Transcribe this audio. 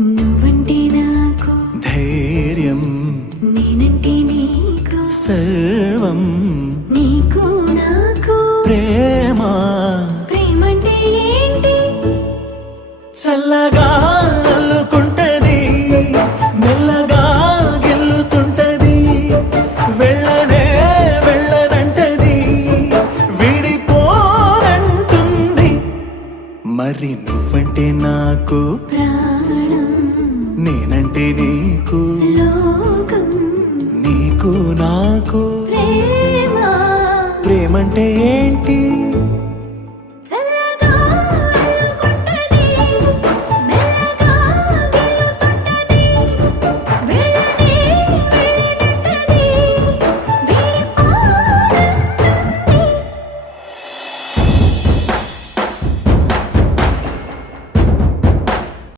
నువ్వంటే నాకు ధైర్యం, నేనంటే నీకు సర్వం, నీకు నాకు ప్రేమ. ప్రేమంటే ఏంటి? చల్లగా అల్లుకుంటది, మెల్లగా గెల్లుతుంటది, వెళ్ళనే వెళ్ళనంటది, విడిపోనంటుంది. మరి నువ్వంటే నాకు ప్రాణం, నేనంటే నీకు లోకం, నీకు నాకు ప్రేమ. ప్రేమంటే